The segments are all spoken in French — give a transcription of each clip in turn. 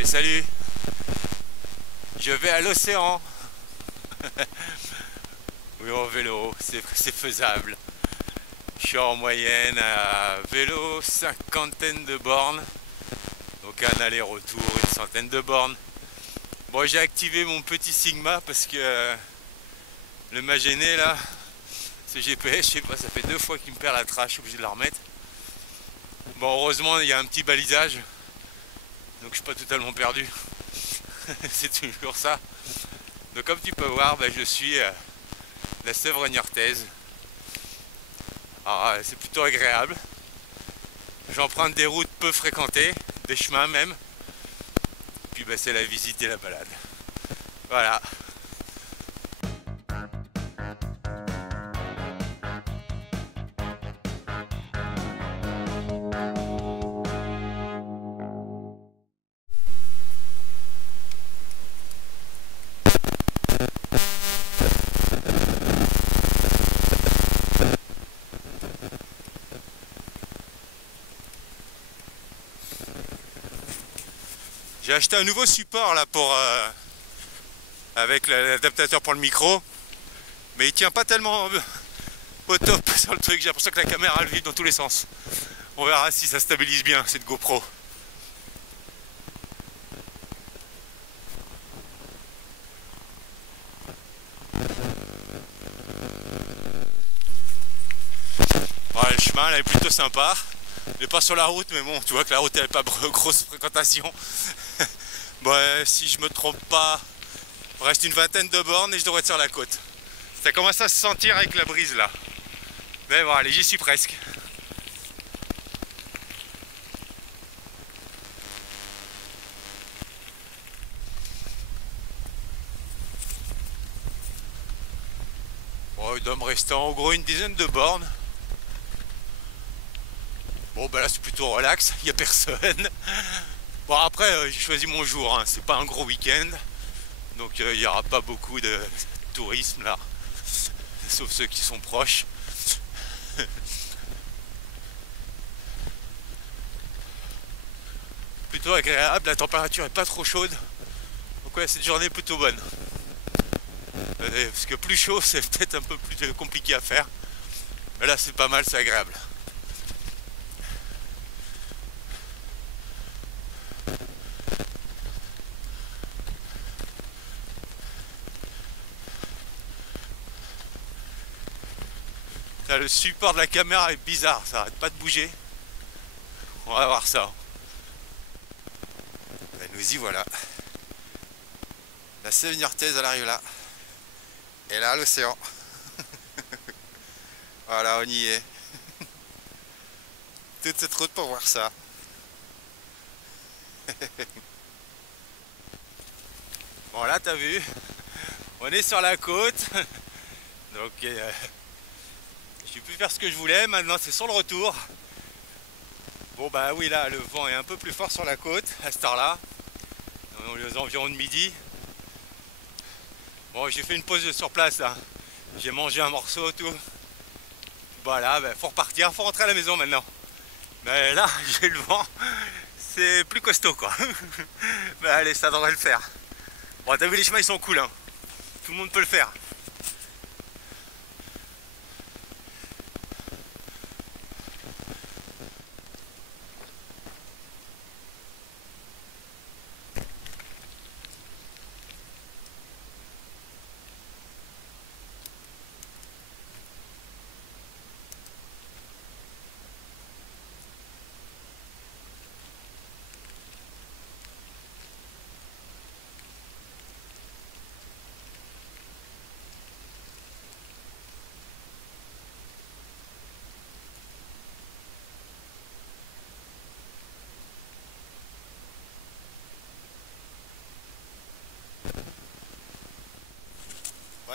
Mais salut, je vais à l'océan. Oui, en vélo, c'est faisable. Je suis en moyenne à vélo, cinquantaine de bornes. Donc un aller-retour, une centaine de bornes. Bon, j'ai activé mon petit Sigma parce que le m'a gêné là. Ce GPS, je sais pas, ça fait 2 fois qu'il me perd la trace, je suis obligé de la remettre. Bon, heureusement, il y a un petit balisage. Donc je suis pas totalement perdu. C'est toujours ça. Donc comme tu peux voir, je suis la Sèvre niortaise. Alors c'est plutôt agréable. J'emprunte des routes peu fréquentées, des chemins même. Puis c'est la visite et la balade. Voilà. J'ai acheté un nouveau support là pour avec l'adaptateur pour le micro, mais il tient pas tellement au top sur le truc. J'ai l'impression que la caméra elle vibre dans tous les sens. On verra si ça stabilise bien cette GoPro. Ouais, le chemin là est plutôt sympa. Il n'est pas sur la route, mais bon, tu vois que la route elle n'est pas grosse fréquentation. Bon, si je me trompe pas, il reste une vingtaine de bornes et je devrais être sur la côte. Ça commence à se sentir avec la brise là. Mais bon, allez, j'y suis presque. Bon, il doit me rester en gros une dizaine de bornes. Bon, là c'est plutôt relax, il n'y a personne. Bon, après, j'ai choisi mon jour, hein. C'est pas un gros week-end. Donc il n'y aura pas beaucoup de tourisme là. Sauf ceux qui sont proches. Plutôt agréable, la température est pas trop chaude. Donc ouais, cette journée est plutôt bonne. Parce que plus chaud, c'est peut-être un peu plus compliqué à faire. Mais là, c'est pas mal, c'est agréable. Là, le support de la caméra est bizarre, ça arrête pas de bouger. On va voir ça. Nous y voilà. La Sèvre niortaise, elle arrive là. Et là, l'océan. Voilà, on y est. Toute cette route pour voir ça. Bon, là, t'as vu, on est sur la côte. Donc, j'ai pu faire ce que je voulais. Maintenant, c'est sur le retour. Bon, oui, là, le vent est un peu plus fort sur la côte à cette heure-là. On est aux environs de midi. Bon, j'ai fait une pause sur place là. J'ai mangé un morceau, tout. Voilà, faut repartir, faut rentrer à la maison maintenant. Mais là, j'ai le vent, c'est plus costaud quoi. Allez, ça devrait le faire. Bon, t'as vu, les chemins ils sont cool, hein. Tout le monde peut le faire.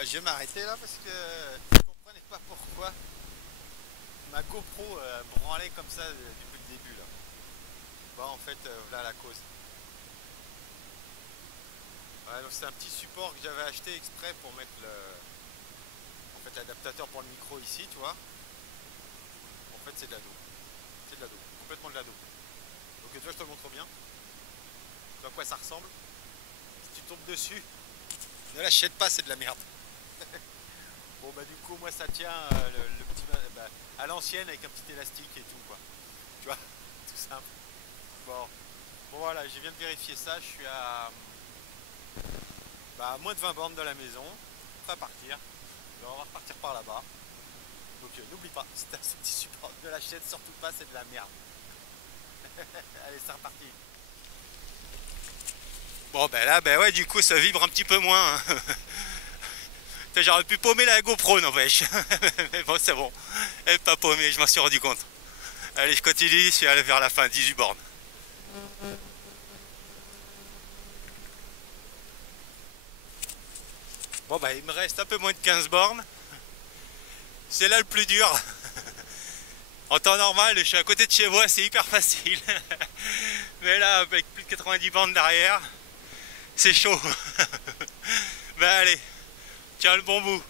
Je vais m'arrêter là parce que je ne comprenais pas pourquoi ma GoPro branlait comme ça depuis le début là. En fait, voilà la cause. Ouais, donc c'est un petit support que j'avais acheté exprès pour mettre l'adaptateur pour le micro ici, tu vois. En fait, c'est de l'ado. C'est de l'ado, complètement de l'ado. Donc tu vois, je te le montre bien. vois à quoi ça ressemble. Si tu tombes dessus, ne l'achète pas, c'est de la merde. Bon bah du coup moi ça tient le petit à l'ancienne avec un petit élastique et tout quoi. Tu vois, tout simple. Bon, bon voilà, je viens de vérifier ça, je suis à moins de 20 bornes de la maison. On va partir. On va repartir par là-bas. Donc n'oublie pas, si t'as ce petit support, ne l'achète surtout pas, c'est de la merde. Allez, c'est reparti. Bon ben là, ben ouais, du coup ça vibre un petit peu moins. Hein. J'aurais pu paumer la GoPro, n'empêche. Mais bon, c'est bon. Elle n'est pas paumée, je m'en suis rendu compte. Allez, je continue, je suis allé vers la fin, 18 bornes. Bon bah il me reste un peu moins de 15 bornes. C'est là le plus dur. En temps normal, je suis à côté de chez moi, c'est hyper facile. Mais là, avec plus de 90 bornes derrière, c'est chaud. Ben allez, tiens le bon bout.